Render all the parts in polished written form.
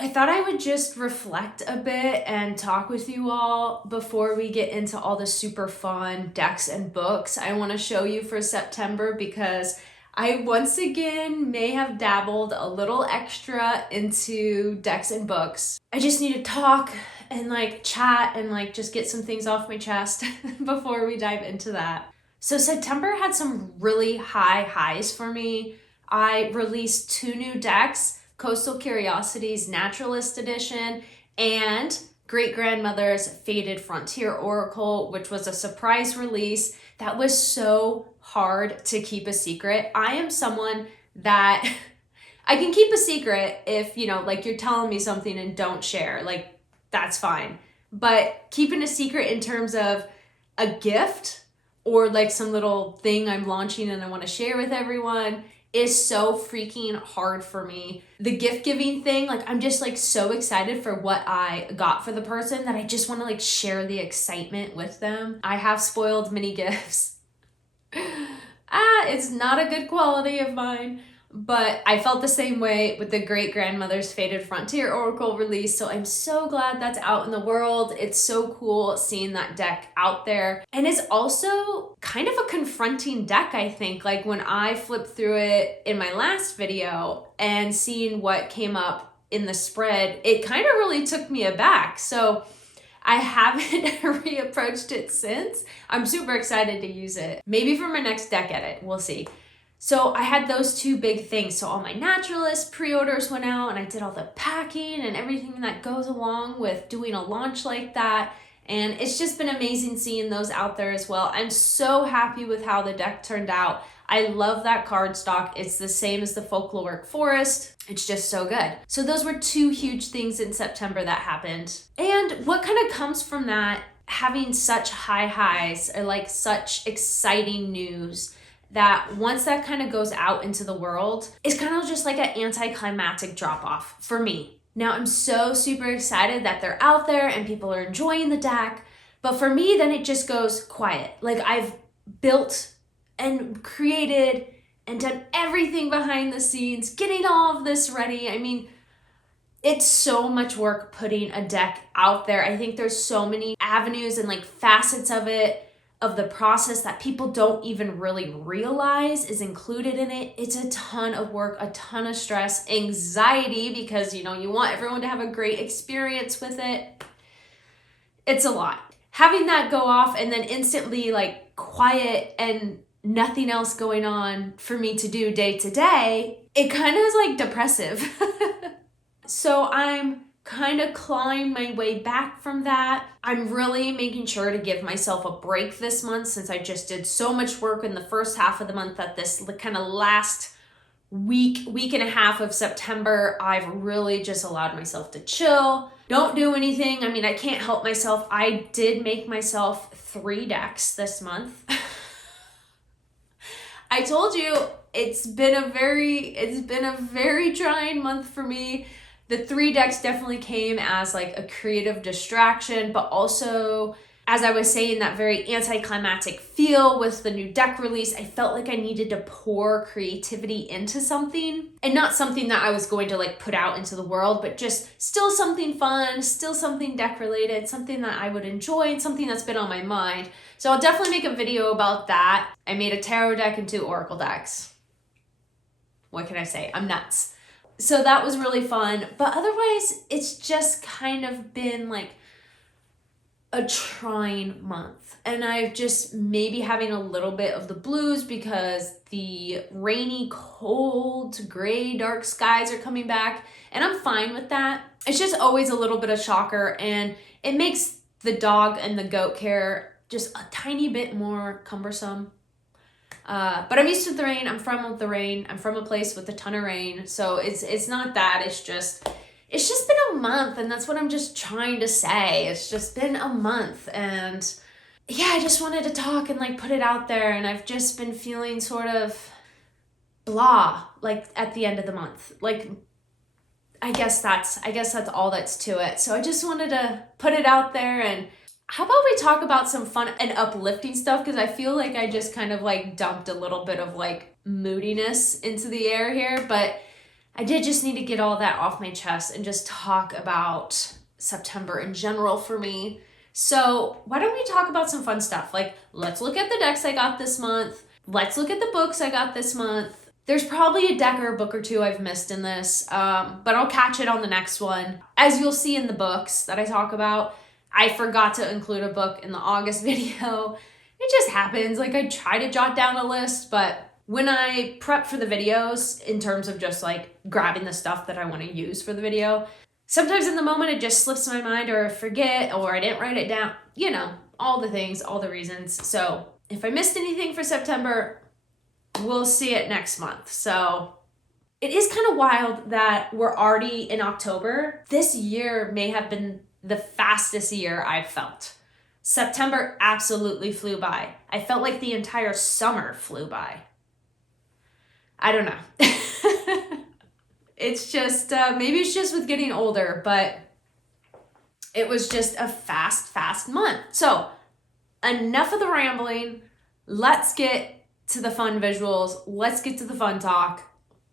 I thought I would just reflect a bit and talk with you all before we get into all the super fun decks and books I want to show you for September, because I once again may have dabbled a little extra into decks and books. I just need to talk and like chat and like just get some things off my chest before we dive into that. So September had some really high highs for me. I released 2 new decks, Coastal Curiosities Naturalist Edition and Great Grandmother's Fated Frontier Oracle, which was a surprise release that was so hard to keep a secret. I am someone that I can keep a secret if, you know, like you're telling me something and don't share, like that's fine. But keeping a secret in terms of a gift or like some little thing I'm launching and I want to share with everyone is so freaking hard for me. The gift giving thing, like I'm just like so excited for what I got for the person that I just want to like share the excitement with them. I have spoiled mini gifts. It's not a good quality of mine, but I felt the same way with the Great Grandmother's Fated Frontier Oracle release, so I'm so glad that's out in the world. It's so cool seeing that deck out there. And it's also kind of a confronting deck, I think. Like when I flipped through it in my last video and seeing what came up in the spread, it kind of really took me aback. So I haven't reapproached it since. I'm super excited to use it. Maybe for my next deck edit, we'll see. So I had those 2 big things. So all my Naturalist pre-orders went out and I did all the packing and everything that goes along with doing a launch like that. And it's just been amazing seeing those out there as well. I'm so happy with how the deck turned out. I love that cardstock. It's the same as the Folkloric Forest. It's just so good. So those were 2 huge things in September that happened. And what kind of comes from that, having such high highs or like such exciting news, that once that kind of goes out into the world, is kind of just like an anticlimactic drop off for me. Now I'm so super excited that they're out there and people are enjoying the deck, but for me then it just goes quiet. Like I've built and created and done everything behind the scenes, getting all of this ready. I mean, it's so much work putting a deck out there. I think there's so many avenues and like facets of it, of the process, that people don't even really realize is included in it. It's a ton of work, a ton of stress, anxiety, because you know, you want everyone to have a great experience with it. It's a lot. Having that go off and then instantly like quiet and nothing else going on for me to do day to day, it kind of is like depressive. So I'm kind of clawing my way back from that. I'm really making sure to give myself a break this month, since I just did so much work in the first half of the month that this kind of last week and a half of September, I've really just allowed myself to chill. Don't do anything. I mean, I can't help myself. I did make myself 3 decks this month. I told you it's been a very trying month for me. The 3 decks definitely came as like a creative distraction, but also, as I was saying, that very anticlimactic feel with the new deck release, I felt like I needed to pour creativity into something, and not something that I was going to like put out into the world, but just still something fun, still something deck related, something that I would enjoy and something that's been on my mind. So I'll definitely make a video about that. I made a tarot deck and 2 oracle decks. What can I say? I'm nuts. So that was really fun, but otherwise it's just kind of been like a trying month, and I've just maybe having a little bit of the blues because the rainy, cold, gray, dark skies are coming back, and I'm fine with that. It's just always a little bit of shocker, and it makes the dog and the goat care just a tiny bit more cumbersome. But I'm used to the rain. I'm from the rain. I'm from a place with a ton of rain. So it's not that. It's just been a month, and that's what I'm just trying to say. It's just been a month, and yeah, I just wanted to talk and like put it out there, and I've just been feeling sort of blah, like at the end of the month. Like, I guess that's all that's to it. So I just wanted to put it out there, and how about we talk about some fun and uplifting stuff? Because I feel like I just kind of like dumped a little bit of like moodiness into the air here. But I did just need to get all that off my chest and just talk about September in general for me. So why don't we talk about some fun stuff? Like, let's look at the decks I got this month. Let's look at the books I got this month. There's probably a deck or a book or two I've missed in this, but I'll catch it on the next one. As you'll see in the books that I talk about, I forgot to include a book in the August video. It just happens. Like, I try to jot down a list, but when I prep for the videos in terms of just like grabbing the stuff that I want to use for the video, sometimes in the moment it just slips my mind, or I forget, or I didn't write it down, you know, all the things, all the reasons. So if I missed anything for September, we'll see it next month. So it is kind of wild that we're already in October. This year may have been the fastest year I've felt. September absolutely flew by. I felt like the entire summer flew by. I don't know. It's just, maybe it's just with getting older, but it was just a fast month. So enough of the rambling. Let's get to the fun visuals. Let's get to the fun talk.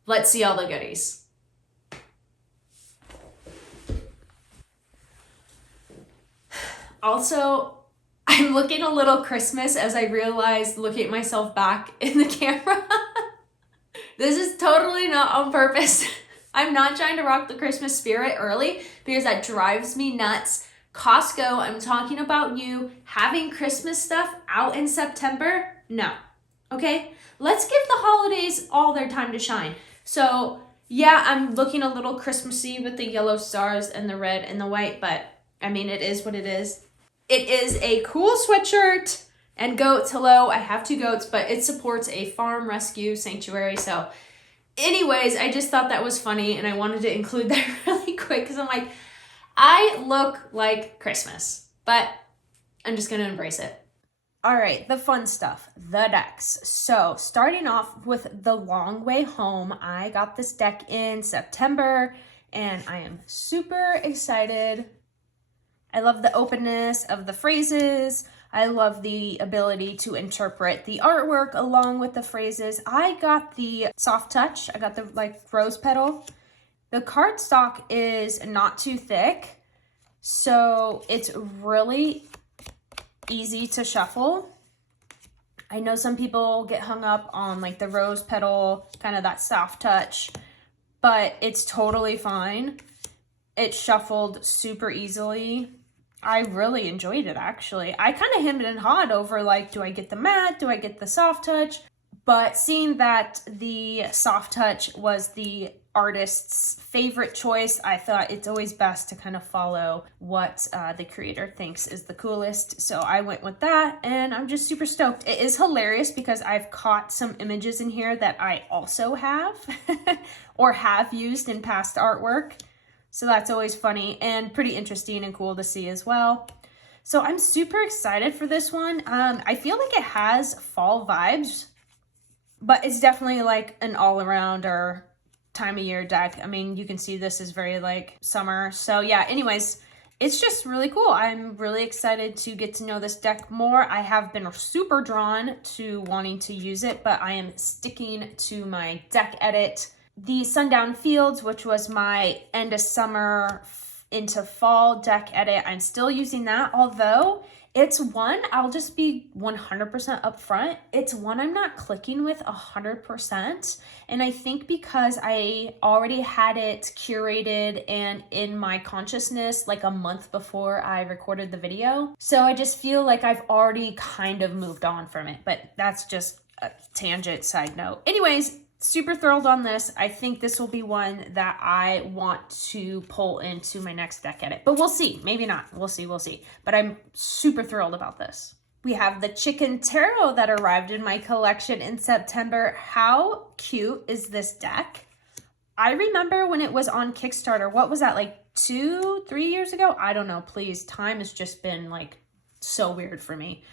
Let's see all the goodies. Also, I'm looking a little Christmas as I realized looking at myself back in the camera. This is totally not on purpose. I'm not trying to rock the Christmas spirit early because that drives me nuts. Costco, I'm talking about you having Christmas stuff out in September. No. Okay? Let's give the holidays all their time to shine. So, yeah, I'm looking a little Christmassy with the yellow stars and the red and the white, but I mean, it is what it is. It is a cool sweatshirt. And goats, hello, I have 2 goats, but it supports a farm rescue sanctuary. So anyways, I just thought that was funny and I wanted to include that really quick because I'm like, I look like Christmas, but I'm just going to embrace it. All right, the fun stuff, the decks. So starting off with The Long Way Home, I got this deck in September and I am super excited. I love the openness of the phrases. I love the ability to interpret the artwork along with the phrases. I got the soft touch. I got the like rose petal. The cardstock is not too thick, so it's really easy to shuffle. I know some people get hung up on like the rose petal, kind of that soft touch, but it's totally fine. It shuffled super easily. I really enjoyed it, actually. I kind of hemmed and hawed over, like, do I get the matte? Do I get the soft touch? But seeing that the soft touch was the artist's favorite choice, I thought it's always best to kind of follow what the creator thinks is the coolest. So I went with that, and I'm just super stoked. It is hilarious because I've caught some images in here that I also have or have used in past artwork. So that's always funny and pretty interesting and cool to see as well. So I'm super excited for this one. I feel like it has fall vibes, but it's definitely like an all-arounder time of year deck. I mean, you can see this is very like summer. So yeah, anyways, it's just really cool. I'm really excited to get to know this deck more. I have been super drawn to wanting to use it, but I am sticking to my deck edit. The Sundown Fields, which was my end of summer into fall deck edit, I'm still using that, although it's one, I'll just be 100% upfront, it's one I'm not clicking with 100%, and I think because I already had it curated and in my consciousness like a month before I recorded the video, so I just feel like I've already kind of moved on from it, but that's just a tangent side note. Anyways, super thrilled on this. I think this will be one that I want to pull into my next deck edit, but we'll see. Maybe not. We'll see. But I'm super thrilled about this. We have the Chicken Tero that arrived in my collection in September. How cute is this deck? I remember when it was on Kickstarter. What was that, like 2-3 years ago? I don't know. Please, time has just been like so weird for me.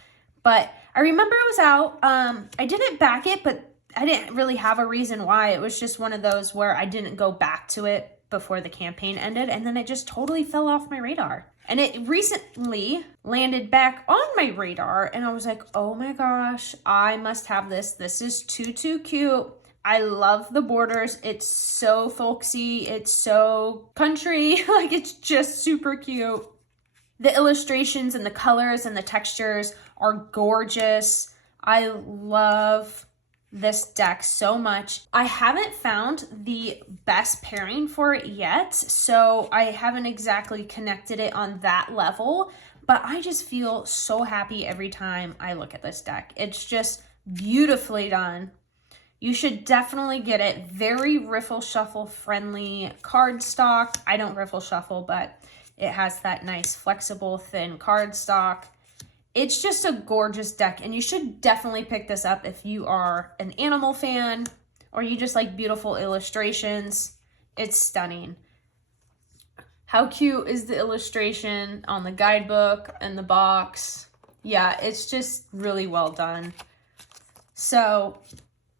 But I remember it was out. I didn't back it, but I didn't really have a reason why. It was just one of those where I didn't go back to it before the campaign ended, and then it just totally fell off my radar. And it recently landed back on my radar, and I was like, oh my gosh, I must have this. This is too cute. I love the borders. It's so folksy. It's so country. Like, it's just super cute. The illustrations and the colors and the textures are gorgeous. I love this deck so much. I haven't found the best pairing for it yet, so I haven't exactly connected it on that level, but I just feel so happy every time I look at this deck. It's just beautifully done. You should definitely get it. Very riffle shuffle friendly cardstock. I don't riffle shuffle, but it has that nice flexible thin cardstock. It's just a gorgeous deck, and you should definitely pick this up if you are an animal fan or you just like beautiful illustrations. It's stunning. How cute is the illustration on the guidebook and the box? Yeah, it's just really well done. So,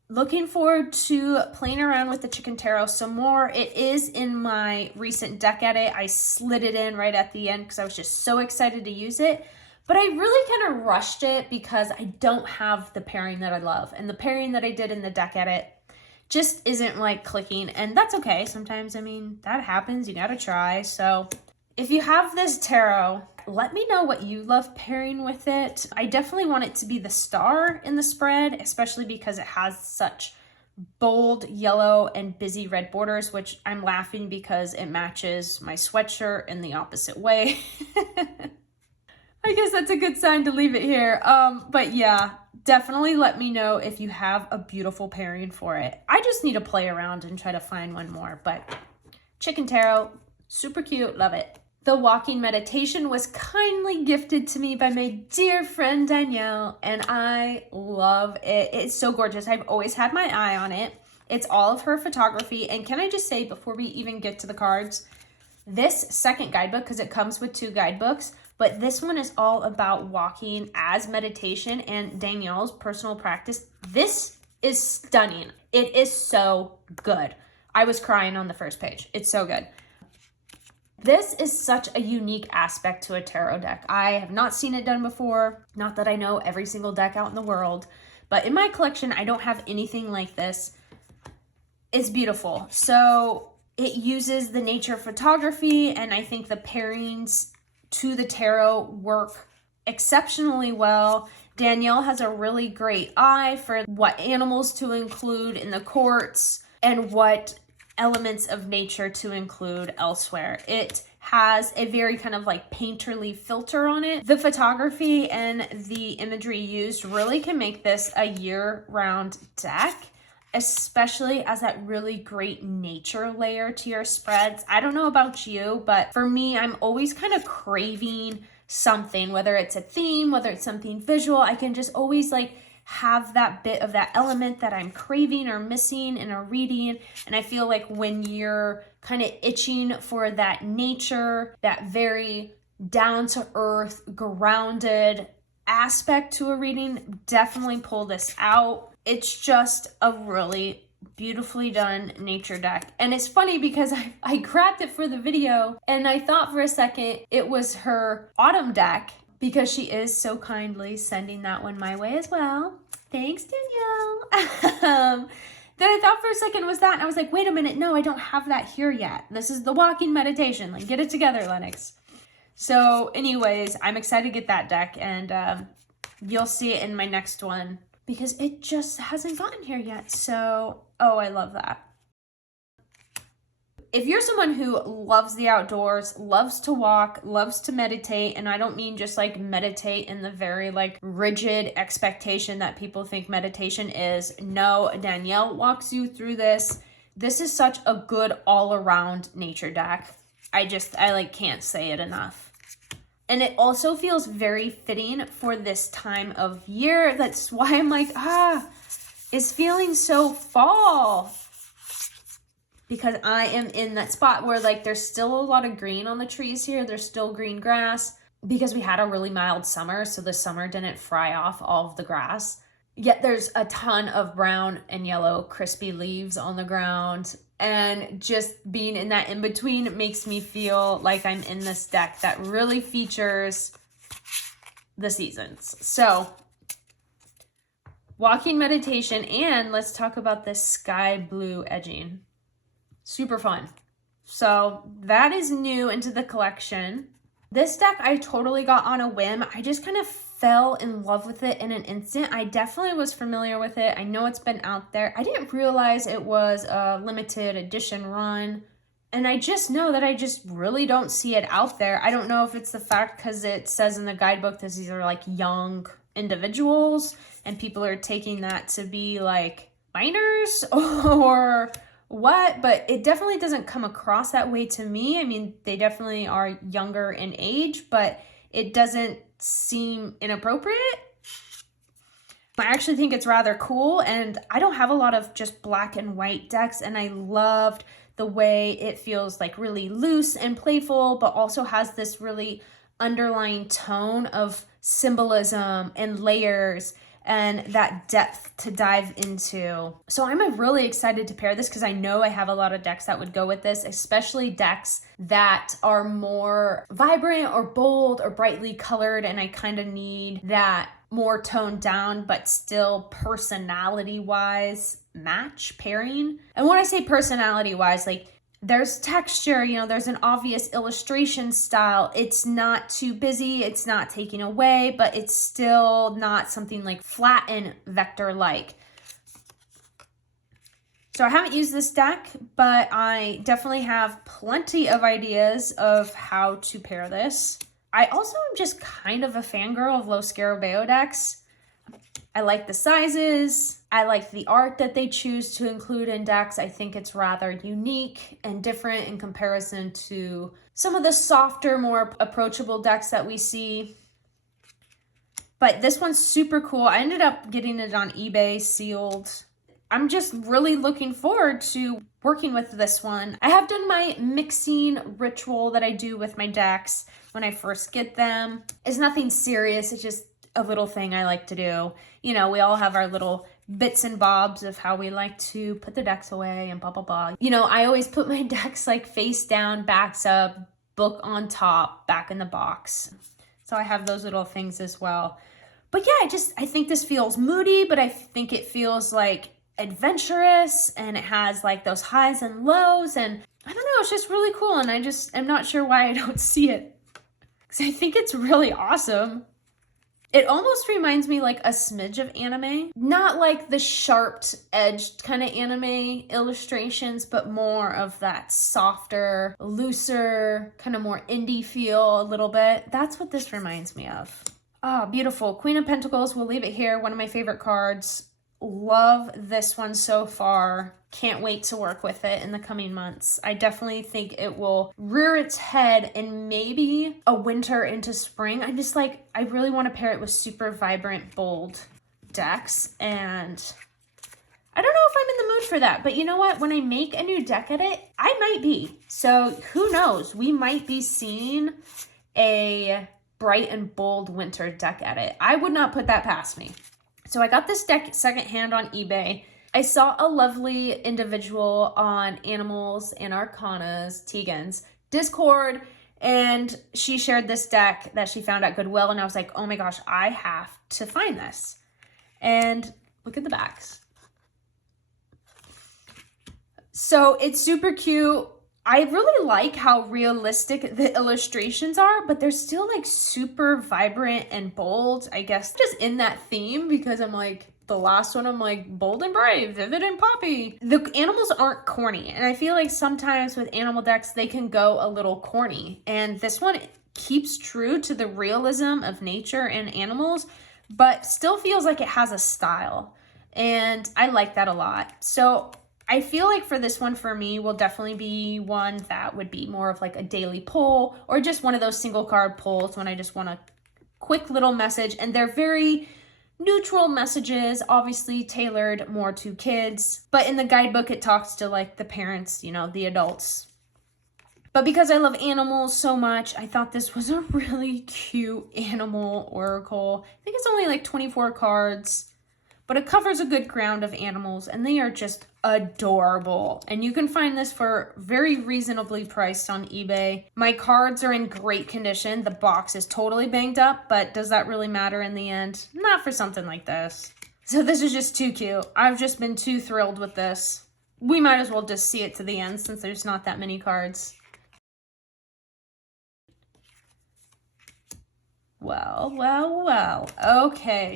looking forward to playing around with the Chicken Tero some more. It is in my recent deck edit. I slid it in right at the end because I was just so excited to use it. But I really kind of rushed it because I don't have the pairing that I love. And the pairing that I did in the deck edit just isn't like clicking. And that's okay. Sometimes, I mean, that happens. You gotta try. So if you have this tarot, let me know what you love pairing with it. I definitely want it to be the star in the spread, especially because it has such bold yellow and busy red borders, which I'm laughing because it matches my sweatshirt in the opposite way. I guess that's a good sign to leave it here. But yeah, definitely let me know if you have a beautiful pairing for it. I just need to play around and try to find one more, but Chicken Tero, super cute, love it. The walking meditation was kindly gifted to me by my dear friend Danielle, and I love it. It's so gorgeous. I've always had my eye on it. It's all of her photography, and can I just say, before we even get to the cards, this second guidebook, because it comes with 2 guidebooks, but this one is all about walking as meditation and Danielle's personal practice. This is stunning. It is so good. I was crying on the first page. It's so good. This is such a unique aspect to a tarot deck. I have not seen it done before. Not that I know every single deck out in the world, but in my collection, I don't have anything like this. It's beautiful. So it uses the nature photography, and I think the pairings to the tarot work exceptionally well. Danielle has a really great eye for what animals to include in the courts and what elements of nature to include elsewhere. It has a very kind of like painterly filter on it. The photography and the imagery used really can make this a year-round deck, especially as that really great nature layer to your spreads. I don't know about you, but for me, I'm always kind of craving something, whether it's a theme, whether it's something visual. I can just always like have that bit of that element that I'm craving or missing in a reading. And I feel like when you're kind of itching for that nature, that very down to earth, grounded aspect to a reading, definitely pull this out. It's just a really beautifully done nature deck. And it's funny because I grabbed it for the video and I thought for a second it was her autumn deck, because she is so kindly sending that one my way as well. Thanks, Danielle. Then I thought for a second it was that, and I was like, wait a minute, no, I don't have that here yet. This is the walking meditation. Like, get it together, Lennox. So anyways, I'm excited to get that deck, and you'll see it in my next one because it just hasn't gotten here yet. So, oh, I love that. If you're someone who loves the outdoors, loves to walk, loves to meditate, and I don't mean just like meditate in the very like rigid expectation that people think meditation is. No, Danielle walks you through this. This is such a good all-around nature deck. I like can't say it enough. And it also feels very fitting for this time of year. That's why I'm like, it's feeling so fall. Because I am in that spot where like there's still a lot of green on the trees here. There's still green grass because we had a really mild summer. So the summer didn't fry off all of the grass. Yet there's a ton of brown and yellow crispy leaves on the ground. And just being in that in-between makes me feel like I'm in this deck that really features the seasons. So Walking meditation, and let's talk about this sky blue edging. Super fun. So that is new into the collection. This deck I totally got on a whim. I just kind of fell in love with it in an instant. I definitely was familiar with it. I know it's been out there. I didn't realize it was a limited edition run. And I just know that I just really don't see it out there. I don't know if it's the fact because it says in the guidebook that these are like young individuals and people are taking that to be like minors or what, but it definitely doesn't come across that way to me. I mean, they definitely are younger in age, but it doesn't seem inappropriate. I actually think it's rather cool, and I don't have a lot of just black and white decks, and I loved the way it feels like really loose and playful, but also has this really underlying tone of symbolism and layers and that depth to dive into. So I'm really excited to pair this because I know I have a lot of decks that would go with this, especially decks that are more vibrant or bold or brightly colored, and I kind of need that more toned down but still personality wise match pairing. And when I say personality wise, like there's texture, you know, there's an obvious illustration style. It's not too busy, it's not taking away, but it's still not something like flat and vector-like. So I haven't used this deck, but I definitely have plenty of ideas of how to pair this. I also am just kind of a fangirl of Los Scarabeo decks. I like the sizes. I like the art that they choose to include in decks. I think it's rather unique and different in comparison to some of the softer, more approachable decks that we see. But this one's super cool. I ended up getting it on eBay sealed. I'm just really looking forward to working with this one. I have done my mixing ritual that I do with my decks when I first get them. It's nothing serious. It's just a little thing I like to do. You know, we all have our little bits and bobs of how we like to put the decks away and blah, blah, blah. You know, I always put my decks like face down, backs up, book on top, back in the box. So I have those little things as well. But yeah, I think this feels moody, but I think it feels like adventurous, and it has like those highs and lows, and I don't know, it's just really cool, and I'm not sure why I don't see it, because I think it's really awesome. It almost reminds me like a smidge of anime. Not like the sharp edged kind of anime illustrations, but more of that softer, looser, kind of more indie feel a little bit. That's what this reminds me of. Oh, beautiful. Queen of Pentacles, we'll leave it here. One of my favorite cards. Love this one so far. Can't wait to work with it in the coming months. I definitely think it will rear its head in maybe a winter into spring. I really want to pair it with super vibrant, bold decks, and I don't know if I'm in the mood for that, but you know what? When I make a new deck edit, I might be. So who knows? We might be seeing a bright and bold winter deck edit. I would not put that past me. So I got this deck secondhand on eBay. I saw a lovely individual on Animals and Arcanas, Tegan's Discord, and she shared this deck that she found at Goodwill, and I was like, oh my gosh, I have to find this. And look at the backs. So it's super cute. I really like how realistic the illustrations are, but they're still like super vibrant and bold. I guess just in that theme, because I'm like, the last one, I'm like bold and brave, vivid and poppy. The animals aren't corny, and I feel like sometimes with animal decks, they can go a little corny. And this one keeps true to the realism of nature and animals, but still feels like it has a style. And I like that a lot. So I feel like for this one, for me, will definitely be one that would be more of like a daily pull, or just one of those single card pulls when I just want a quick little message. And they're very neutral messages, obviously tailored more to kids. But in the guidebook, it talks to like the parents, you know, the adults. But because I love animals so much, I thought this was a really cute animal oracle. I think it's only like 24 cards, but it covers a good ground of animals, and they are just adorable. And you can find this for very reasonably priced on eBay. My cards are in great condition. The box is totally banged up, but does that really matter in the end? Not for something like this. So this is just too cute. I've just been too thrilled with this. We might as well just see it to the end since there's not that many cards. Well, well, well. Okay.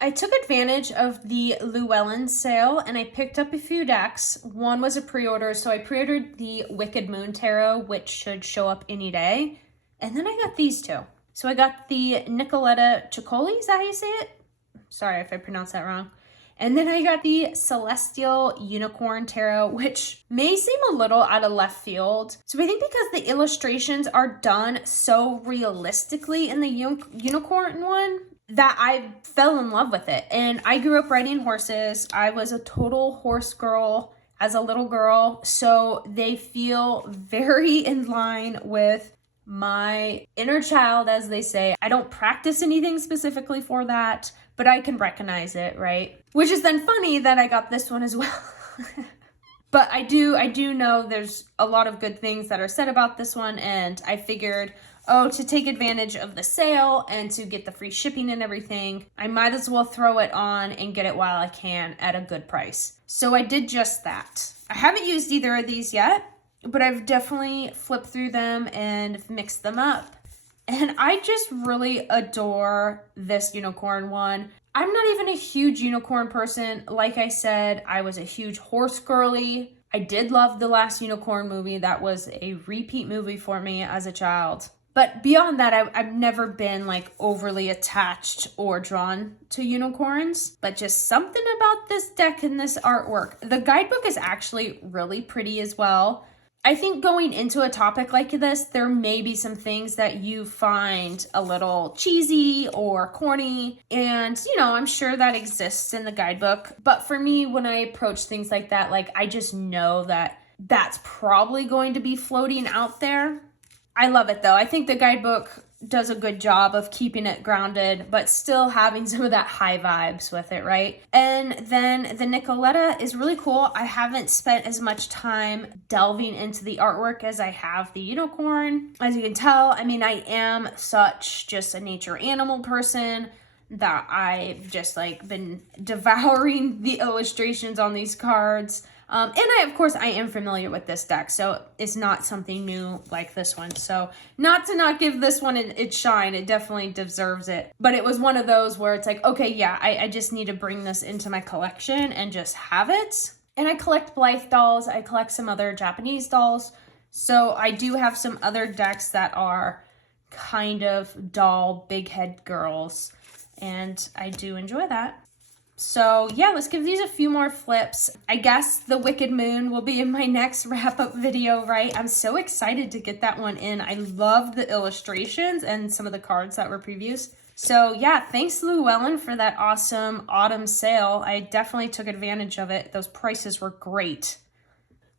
I took advantage of the Llewellyn sale and I picked up a few decks. One was a pre-order, so I pre-ordered the Wicked Moon Tarot, which should show up any day. And then I got these two. So I got the Nicoletta Ceccoli, is that how you say it? Sorry if I pronounced that wrong. And then I got the Celestial Unicorn Tarot, which may seem a little out of left field. So I think because the illustrations are done so realistically in the unicorn one, that I fell in love with it. And I grew up riding horses. I was a total horse girl as a little girl. So they feel very in line with my inner child, as they say. I don't practice anything specifically for that, but I can recognize it, right? Which is then funny that I got this one as well. But I do know there's a lot of good things that are said about this one, and I figured, oh, to take advantage of the sale and to get the free shipping and everything, I might as well throw it on and get it while I can at a good price. So I did just that. I haven't used either of these yet, but I've definitely flipped through them and mixed them up. And I just really adore this unicorn one. I'm not even a huge unicorn person. Like I said, I was a huge horse girly. I did love the last unicorn movie. That was a repeat movie for me as a child. But beyond that, I've never been like overly attached or drawn to unicorns. But just something about this deck and this artwork. The guidebook is actually really pretty as well. I think going into a topic like this, there may be some things that you find a little cheesy or corny. And, you know, I'm sure that exists in the guidebook. But for me, when I approach things like that, like I just know that that's probably going to be floating out there. I love it though. I think the guidebook does a good job of keeping it grounded, but still having some of that high vibes with it, right? And then the Nicoletta is really cool. I haven't spent as much time delving into the artwork as I have the unicorn. As you can tell, I mean, I am such just a nature animal person that I've just like been devouring the illustrations on these cards. And of course, I am familiar with this deck, so it's not something new like this one. So not to not give this one its shine, it definitely deserves it. But it was one of those where it's like, okay, yeah, I just need to bring this into my collection and just have it. And I collect Blythe dolls. I collect some other Japanese dolls. So I do have some other decks that are kind of doll, big head girls. And I do enjoy that. So yeah, let's give these a few more flips. I guess the Wicked Moon will be in my next wrap-up video, right? I'm so excited to get that one in. I love the illustrations and some of the cards that were previews. So yeah, thanks Llewellyn for that awesome autumn sale. I definitely took advantage of it. Those prices were great.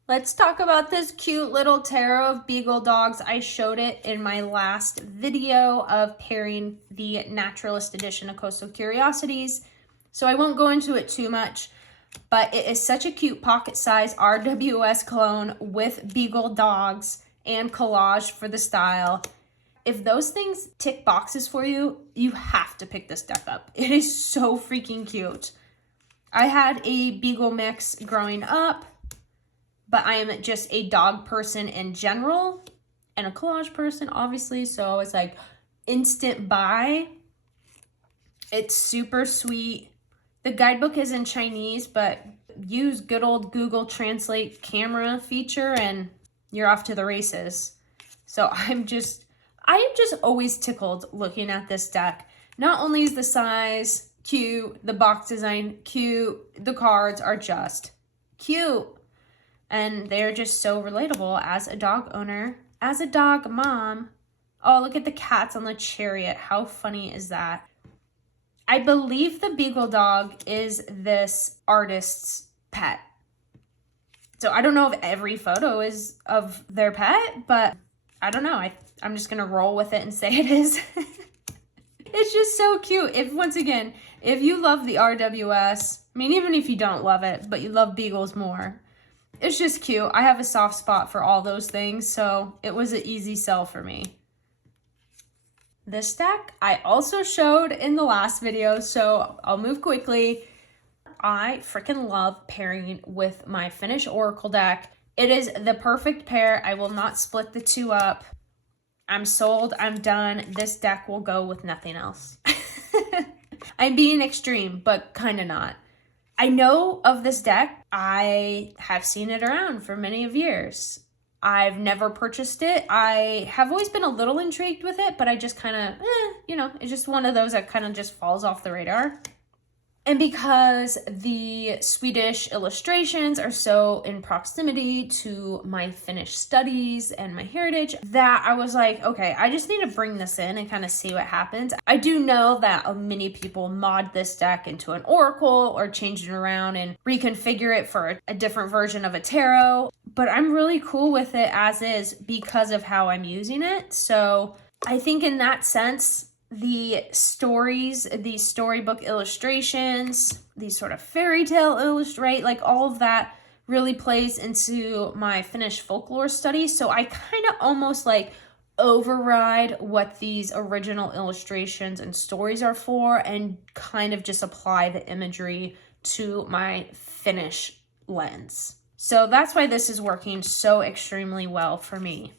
Let's talk about this cute little Tero of Beagle dogs. I showed it in my last video of pairing the Naturalist edition of Coastal Curiosities. So I won't go into it too much, but it is such a cute pocket-sized RWS clone with Beagle dogs and collage for the style. If those things tick boxes for you, you have to pick this deck up. It is so freaking cute. I had a Beagle mix growing up, but I am just a dog person in general and a collage person, obviously. So it's like instant buy. It's super sweet. The guidebook is in Chinese, but use good old Google Translate camera feature and you're off to the races. So I am just always tickled looking at this deck. Not only is the size cute, the box design cute, the cards are just cute. And they're just so relatable as a dog owner, as a dog mom. Oh, look at the cats on the chariot. How funny is that? I believe the Beagle dog is this artist's pet. So I don't know if every photo is of their pet, but I don't know. I'm just going to roll with it and say it is. It's just so cute. Once again, if you love the RWS, I mean, even if you don't love it, but you love Beagles more, it's just cute. I have a soft spot for all those things, so it was an easy sell for me. this deck I also showed in the last video, so I'll move quickly. I freaking love pairing with my Finnish Oracle deck. It is the perfect pair. I will not split the two up. I'm sold. I'm done. This deck will go with nothing else. I'm being extreme, but kind of not. I know of this deck. I have seen it around for many of years. I've never purchased it. I have always been a little intrigued with it, but I just kind of, it's just one of those that kind of just falls off the radar. And because the Swedish illustrations are so in proximity to my Finnish studies and my heritage, that I was like, okay, I just need to bring this in and kind of see what happens. I do know that many people mod this deck into an oracle or change it around and reconfigure it for a different version of a tarot, but I'm really cool with it as is because of how I'm using it. So I think in that sense, the stories, these storybook illustrations, these sort of fairy tale illustrate, like all of that really plays into my Finnish folklore study. So I kind of almost like override what these original illustrations and stories are for and kind of just apply the imagery to my Finnish lens. So that's why this is working so extremely well for me.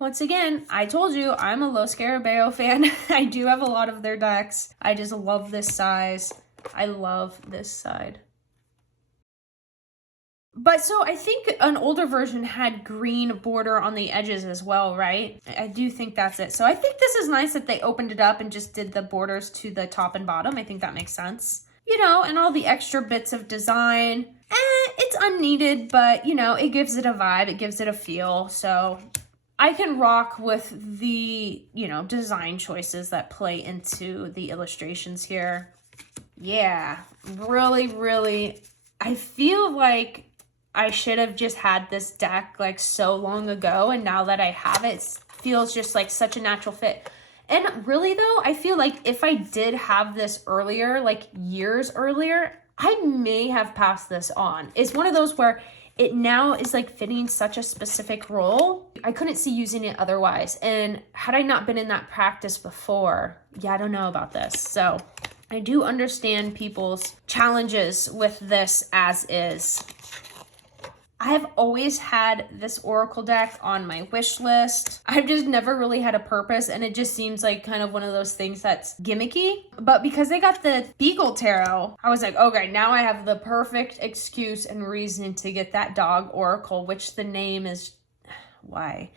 Once again, I told you I'm a Lo Scarabeo fan. I do have a lot of their decks. I just love this size. I love this side. But so I think an older version had green border on the edges as well, right? I do think that's it. So I think this is nice that they opened it up and just did the borders to the top and bottom. I think that makes sense. You know, and all the extra bits of design. It's unneeded, but you know, it gives it a vibe. It gives it a feel. So I can rock with the, design choices that play into the illustrations here. Yeah, really, really, I feel like I should have just had this deck like so long ago, and now that I have it, it feels just like such a natural fit. And really though, I feel like if I did have this earlier, like years earlier, I may have passed this on. It's one of those where it now is like fitting such a specific role. I couldn't see using it otherwise. And had I not been in that practice before, I don't know about this. So I do understand people's challenges with this as is. I have always had this Oracle deck on my wish list. I've just never really had a purpose, and it just seems like kind of one of those things that's gimmicky. But because they got the Beagle Tarot, I was like, okay, now I have the perfect excuse and reason to get that dog Oracle, which the name is why.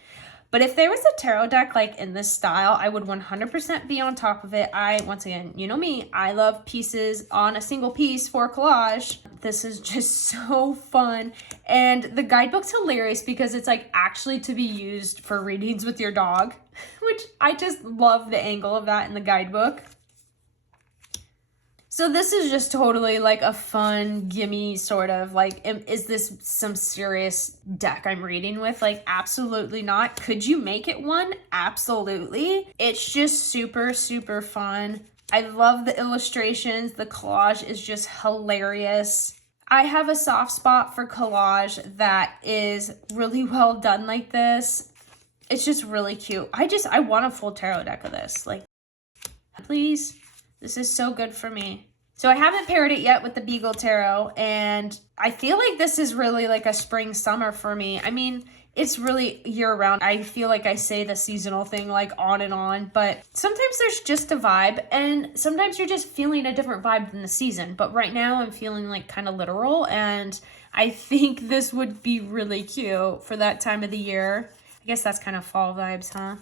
But if there was a tarot deck like in this style, I would 100% be on top of it. Once again, you know me, I love pieces on a single piece for collage. This is just so fun. And the guidebook's hilarious because it's like actually to be used for readings with your dog, which I just love the angle of that in the guidebook. So this is just totally like a fun, gimme sort of like, is this some serious deck I'm reading with? Like, absolutely not. Could you make it one? Absolutely. It's just super, super fun. I love the illustrations. The collage is just hilarious. I have a soft spot for collage that is really well done like this. It's just really cute. I want a full tarot deck of this. Like, please. This is so good for me. So I haven't paired it yet with the Beagle Tarot, and I feel like this is really like a spring summer for me. I mean, it's really year round. I feel like I say the seasonal thing like on and on, but sometimes there's just a vibe, and sometimes you're just feeling a different vibe than the season. But right now I'm feeling like kind of literal, and I think this would be really cute for that time of the year. I guess that's kind of fall vibes, huh?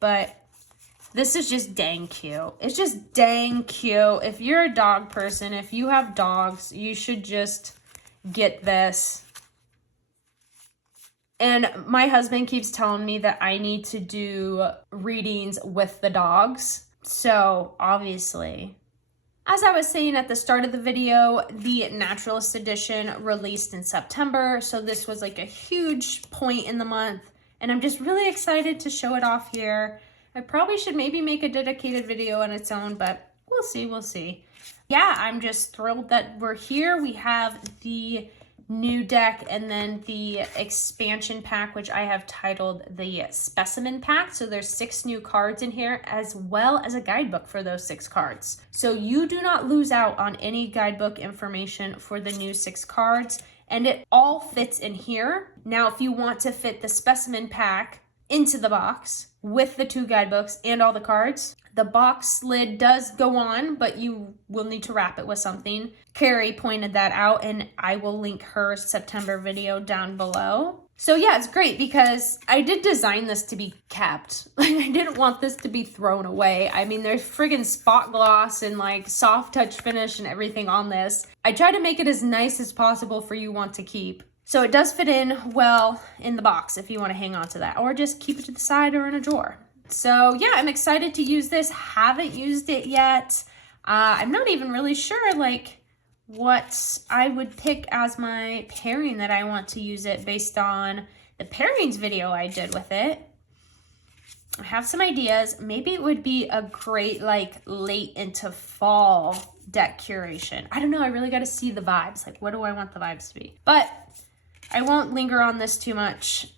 But this is just dang cute. It's just dang cute. If you're a dog person, if you have dogs, you should just get this. And my husband keeps telling me that I need to do readings with the dogs. So obviously, as I was saying at the start of the video, the Naturalist edition released in September. So this was like a huge point in the month. And I'm just really excited to show it off here. I probably should maybe make a dedicated video on its own, but we'll see. Yeah, I'm just thrilled that we're here. We have the new deck, and then the expansion pack, which I have titled the Specimen pack. So there's 6 new cards in here, as well as a guidebook for those 6 cards. So you do not lose out on any guidebook information for the new 6 cards, and it all fits in here. Now, if you want to fit the Specimen pack into the box with the 2 guidebooks and all the cards, the box lid does go on, but you will need to wrap it with something. Carrie pointed that out, and I will link her September video down below. So yeah, it's great because I did design this to be kept. Like, I didn't want this to be thrown away. I mean, there's friggin' spot gloss and like soft touch finish and everything on this. I try to make it as nice as possible for you want to keep. So it does fit in well in the box if you want to hang on to that, or just keep it to the side or in a drawer. So yeah, I'm excited to use this. Haven't used it yet. I'm not even really sure like what I would pick as my pairing that I want to use it based on the pairings video I did with it. I have some ideas. Maybe it would be a great like late into fall deck curation. I don't know. I really got to see the vibes. Like, what do I want the vibes to be? But I won't linger on this too much.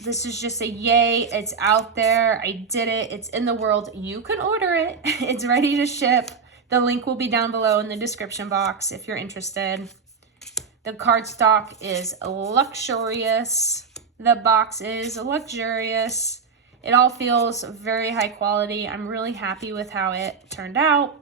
This is just a yay. It's out there. I did it. It's in the world. You can order it. It's ready to ship. The link will be down below in the description box if you're interested. The cardstock is luxurious. The box is luxurious. It all feels very high quality. I'm really happy with how it turned out.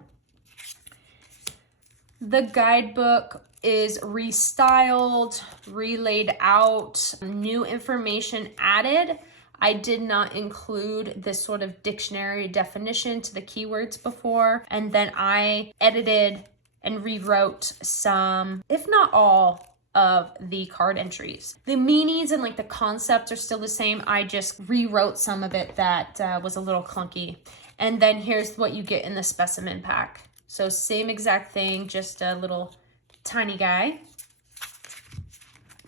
The guidebook is restyled, relaid out, new information added. I did not include this sort of dictionary definition to the keywords before, and then I edited and rewrote some, if not all, of the card entries. The meanings and like the concepts are still the same. I just rewrote some of it that was a little clunky. And then here's what you get in the Specimen pack. So same exact thing, just a little tiny guy.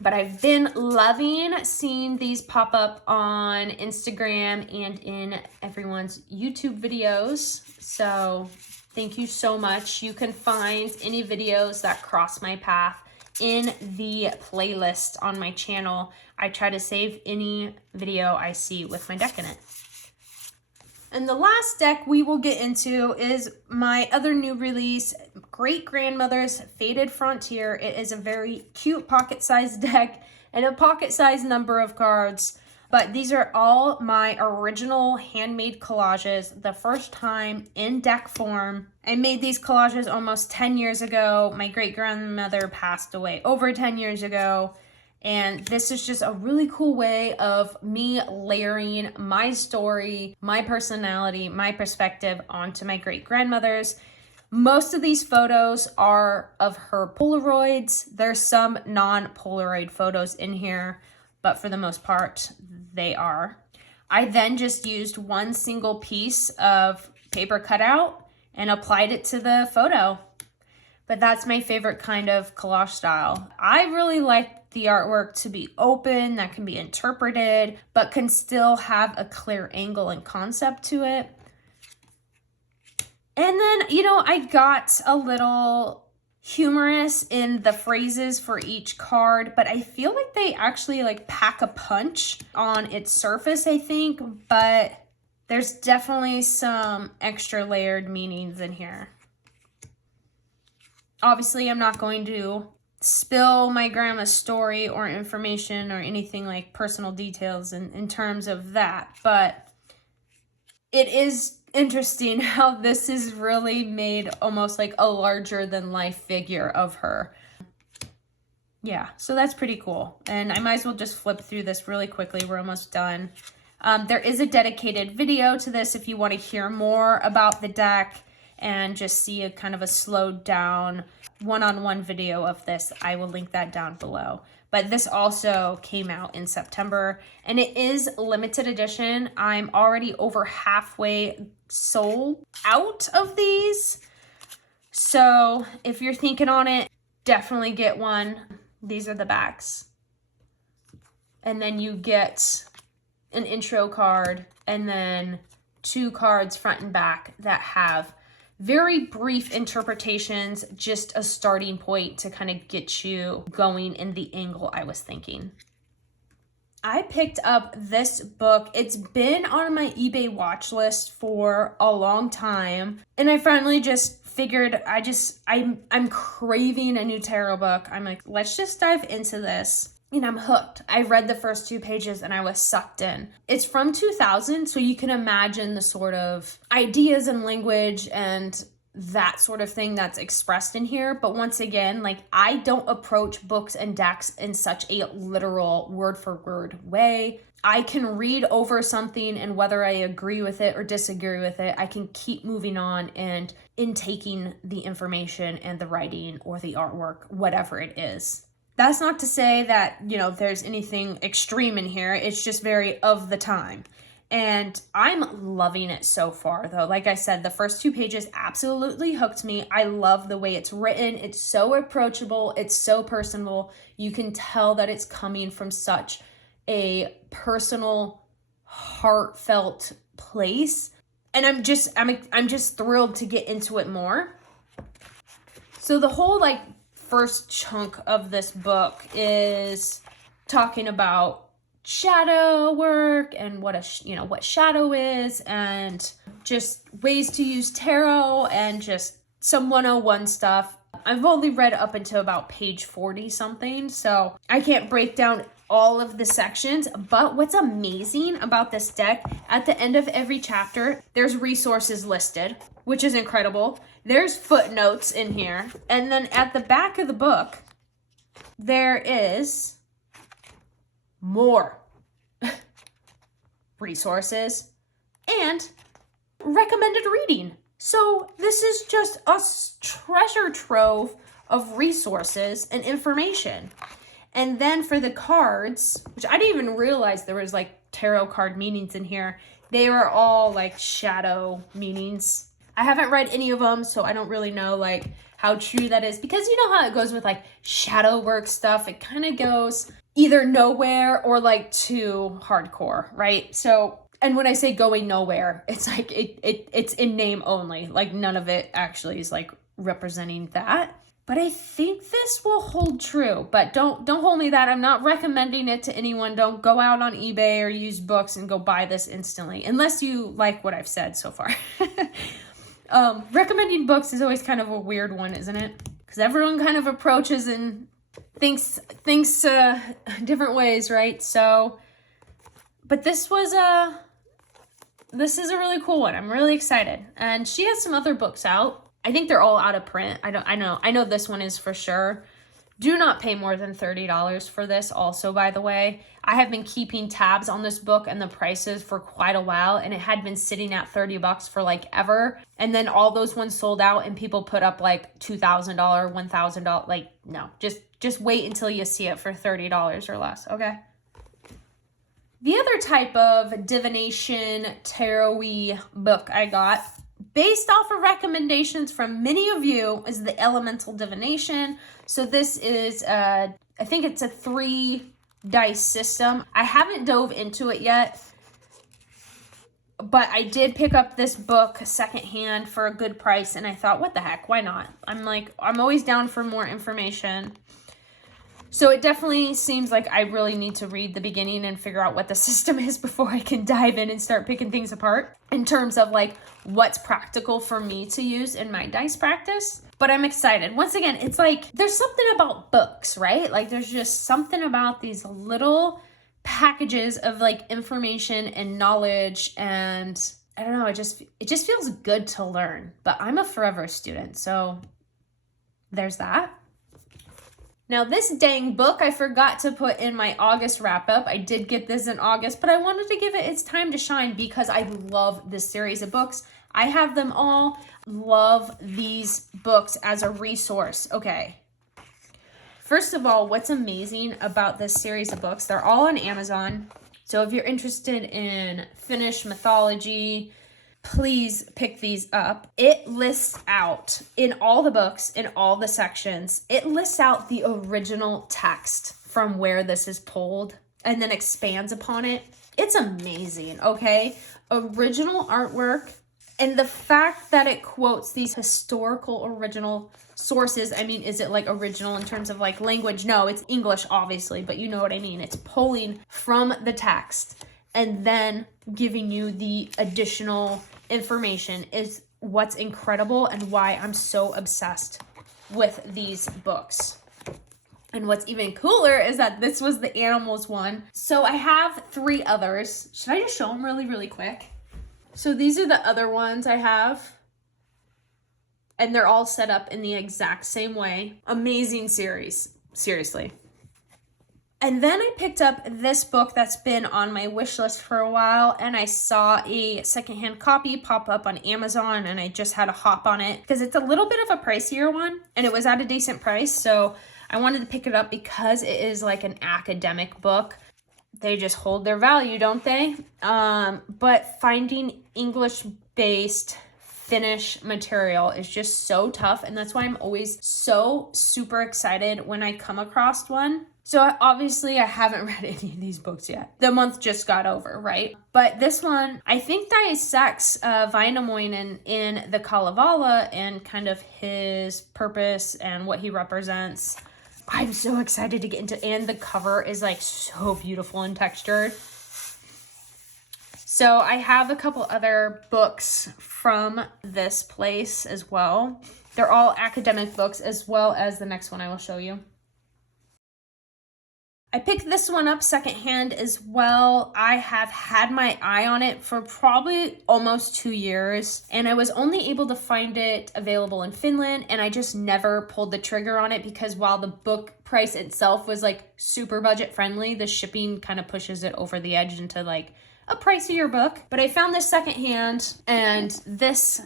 But I've been loving seeing these pop up on Instagram and in everyone's YouTube videos. So thank you so much. You can find any videos that cross my path in the playlist on my channel. I try to save any video I see with my deck in it. And the last deck we will get into is my other new release, Great Grandmother's Faded Frontier. It is a very cute pocket-sized deck and a pocket-sized number of cards. But these are all my original handmade collages, the first time in deck form. I made these collages almost 10 years ago. My great-grandmother passed away over 10 years ago. And this is just a really cool way of me layering my story, my personality, my perspective onto my great-grandmother's. Most of these photos are of her Polaroids. There's some non-Polaroid photos in here, but for the most part, they are. I then just used one single piece of paper cutout and applied it to the photo. But that's my favorite kind of collage style. I really like the artwork to be open, that can be interpreted, but can still have a clear angle and concept to it. And then, you know, I got a little humorous in the phrases for each card, but I feel like they actually like pack a punch on its surface, I think, but there's definitely some extra layered meanings in here. Obviously, I'm not going to spill my grandma's story or information or anything like personal details in terms of that, but it is interesting how this is really made almost like a larger than life figure of her. Yeah, so that's pretty cool. And I might as well just flip through this really quickly. We're almost done. There is a dedicated video to this if you want to hear more about the deck and just see a kind of a slowed down one-on-one video of this. I will link that down below. But this also came out in September and it is limited edition. I'm already over halfway sold out of these. So if you're thinking on it, definitely get one. These are the backs. And then you get an intro card and then 2 cards front and back that have very brief interpretations, just a starting point to kind of get you going in the angle I was thinking. I picked up this book. It's been on my eBay watch list for a long time, and I finally just figured I'm craving a new Tero book. I'm like, let's just dive into this. And I'm hooked. I read the first 2 pages and I was sucked in. It's from 2000, so you can imagine the sort of ideas and language and that sort of thing that's expressed in here. But once again, like, I don't approach books and decks in such a literal word for word way. I can read over something, and whether I agree with it or disagree with it, I can keep moving on and intaking the information and the writing or the artwork, whatever it is. That's not to say that, you know, there's anything extreme in here. It's just very of the time. And I'm loving it so far, though. Like I said, the first 2 pages absolutely hooked me. I love the way it's written. It's so approachable. It's so personal. You can tell that it's coming from such a personal, heartfelt place. And I'm just thrilled to get into it more. So the whole, like, first chunk of this book is talking about shadow work and what shadow is, and just ways to use tarot and just some 101 stuff. I've only read up until about page 40 something, so I can't break down all of the sections. But what's amazing about this deck, at the end of every chapter, there's resources listed, which is incredible. There's footnotes in here. And then at the back of the book, there is more resources and recommended reading. So this is just a treasure trove of resources and information. And then for the cards, which I didn't even realize there was like tarot card meanings in here. They were all like shadow meanings. I haven't read any of them, so I don't really know like how true that is, because you know how it goes with like shadow work stuff. It kind of goes either nowhere or like too hardcore, right? So, and when I say going nowhere, it's like it's in name only. Like none of it actually is like representing that. But I think this will hold true. But don't hold me that. I'm not recommending it to anyone. Don't go out on eBay or use books and go buy this instantly, unless you like what I've said so far. Recommending books is always kind of a weird one, isn't it? Because everyone kind of approaches and thinks different ways, right? So, but this is a really cool one. I'm really excited. And she has some other books out. I think they're all out of print. I know this one is for sure. Do not pay more than $30 for this also, by the way. I have been keeping tabs on this book and the prices for quite a while, and it had been sitting at $30 for like ever. And then all those ones sold out and people put up like $2,000, $1,000. Like, no, just wait until you see it for $30 or less, okay? The other type of divination tarot-y book I got, based off of recommendations from many of you, is the Elemental Divination. So this is, I think it's a 3 dice system. I haven't dove into it yet, but I did pick up this book secondhand for a good price, and I thought, what the heck, why not? I'm always down for more information. So it definitely seems like I really need to read the beginning and figure out what the system is before I can dive in and start picking things apart in terms of like what's practical for me to use in my dice practice. But I'm excited. Once again, it's like there's something about books, right? Like there's just something about these little packages of like information and knowledge, and I don't know, it just feels good to learn. But I'm a forever student, so there's that. Now, this dang book I forgot to put in my August wrap-up. I did get this in August, but I wanted to give it its time to shine because I love this series of books. I have them all. Love these books as a resource. Okay. First of all, what's amazing about this series of books, they're all on Amazon. So if you're interested in Finnish mythology, please pick these up. It lists out in all the books, in all the sections, it lists out the original text from where this is pulled and then expands upon it. It's amazing, okay? Original artwork, And the fact that it quotes these historical original sources, I mean, is it like original in terms of like language? No, it's English, obviously, but you know what I mean. It's pulling from the text and then giving you the additional information is what's incredible and why I'm so obsessed with these books. And what's even cooler is that this was the animals one. So I have 3 others. Should I just show them really, really quick? So these are the other ones I have. And they're all set up in the exact same way. Amazing series. Seriously. And then I picked up this book that's been on my wish list for a while, and I saw a secondhand copy pop up on Amazon, and I just had to hop on it because it's a little bit of a pricier one, and it was at a decent price, so I wanted to pick it up because it is like an academic book. They just hold their value, don't they? But finding English-based Finnish material is just so tough, and that's why I'm always so super excited when I come across one. So obviously I haven't read any of these books yet. The month just got over, right? But this one, I think dissects Väinämöinen in the Kalevala and kind of his purpose and what he represents. I'm so excited to get into, and the cover is like so beautiful and textured. So I have a couple other books from this place as well. They're all academic books, as well as the next one I will show you. I picked this one up secondhand as well. I have had my eye on it for probably almost 2 years, and I was only able to find it available in Finland, and I just never pulled the trigger on it because while the book price itself was like super budget friendly, the shipping kind of pushes it over the edge into like a pricier book. But I found this secondhand, and this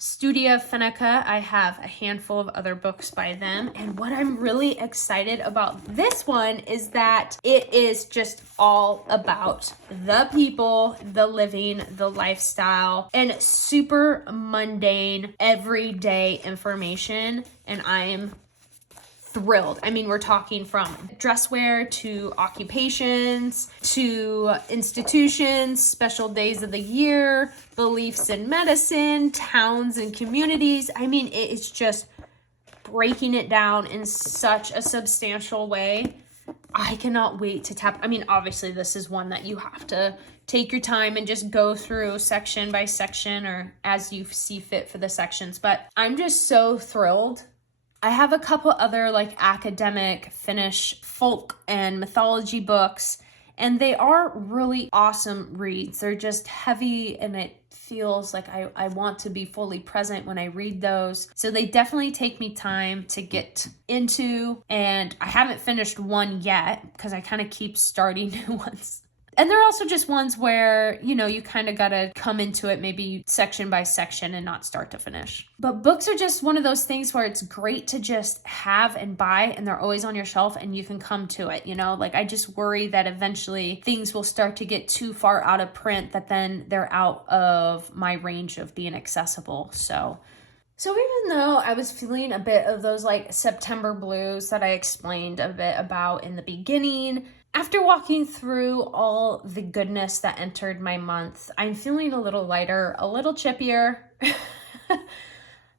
Studia Finnica, I have a handful of other books by them, and what I'm really excited about this one is that it is just all about the people, the living, the lifestyle, and super mundane, everyday information, and I am thrilled. I mean, we're talking from dresswear to occupations to institutions, special days of the year, beliefs in medicine, towns and communities. I mean, it is just breaking it down in such a substantial way. I cannot wait to tap. I mean, obviously this is one that you have to take your time and just go through section by section or as you see fit for the sections, but I'm just so thrilled. I have a couple other like academic Finnish folk and mythology books, and they are really awesome reads. They're just heavy, and it feels like I want to be fully present when I read those. So they definitely take me time to get into, and I haven't finished one yet because I kind of keep starting new ones. And they're also just ones where, you know, you kind of got to come into it maybe section by section and not start to finish. But books are just one of those things where it's great to just have and buy, and they're always on your shelf and you can come to it, you know? Like, I just worry that eventually things will start to get too far out of print that then they're out of my range of being accessible. So even though I was feeling a bit of those like September blues that I explained a bit about in the beginning, after walking through all the goodness that entered my month, I'm feeling a little lighter, a little chippier.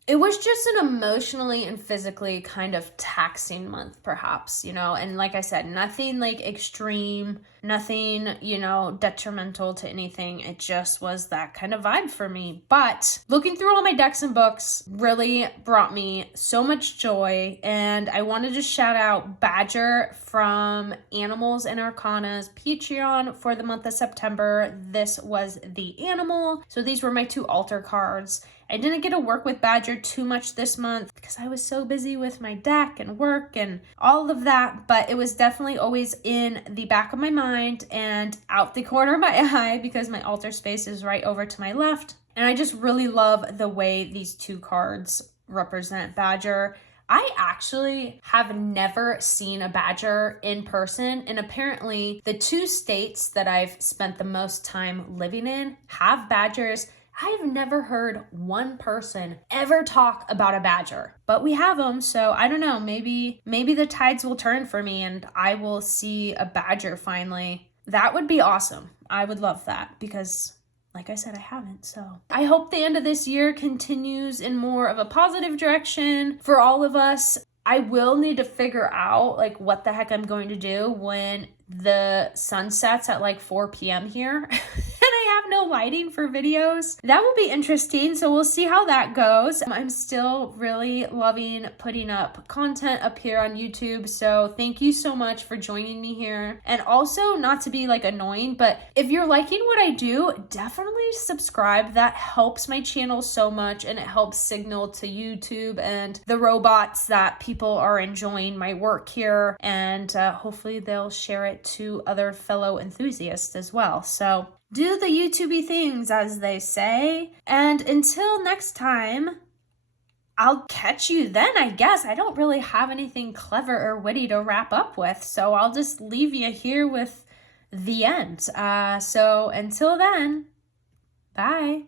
It was just an emotionally and physically kind of taxing month, perhaps, you know, and like I said, nothing like extreme, nothing, you know, detrimental to anything. It just was that kind of vibe for me. But looking through all my decks and books really brought me so much joy. And I wanted to shout out Badger from Animals and Arcanas Patreon for the month of September. This was the animal. So these were my 2 altar cards. I didn't get to work with Badger too much this month because I was so busy with my deck and work and all of that, but it was definitely always in the back of my mind and out the corner of my eye because my altar space is right over to my left. And I just really love the way these 2 cards represent Badger. I actually have never seen a badger in person, and apparently the 2 states that I've spent the most time living in have badgers. I've never heard one person ever talk about a badger, but we have them. So I don't know, maybe the tides will turn for me and I will see a badger finally. That would be awesome. I would love that because like I said, I haven't. So I hope the end of this year continues in more of a positive direction for all of us. I will need to figure out like what the heck I'm going to do when the sun sets at like 4 p.m. here and I have no lighting for videos. That will be interesting. So we'll see how that goes. I'm still really loving putting up content up here on YouTube. So thank you so much for joining me here. And also, not to be like annoying, but if you're liking what I do, definitely subscribe. That helps my channel so much, and it helps signal to YouTube and the robots that people are enjoying my work here, and hopefully they'll share it to other fellow enthusiasts as well. So do the YouTubey things, as they say. And until next time, I'll catch you then, I guess. I don't really have anything clever or witty to wrap up with, so I'll just leave you here with the end. So until then, bye.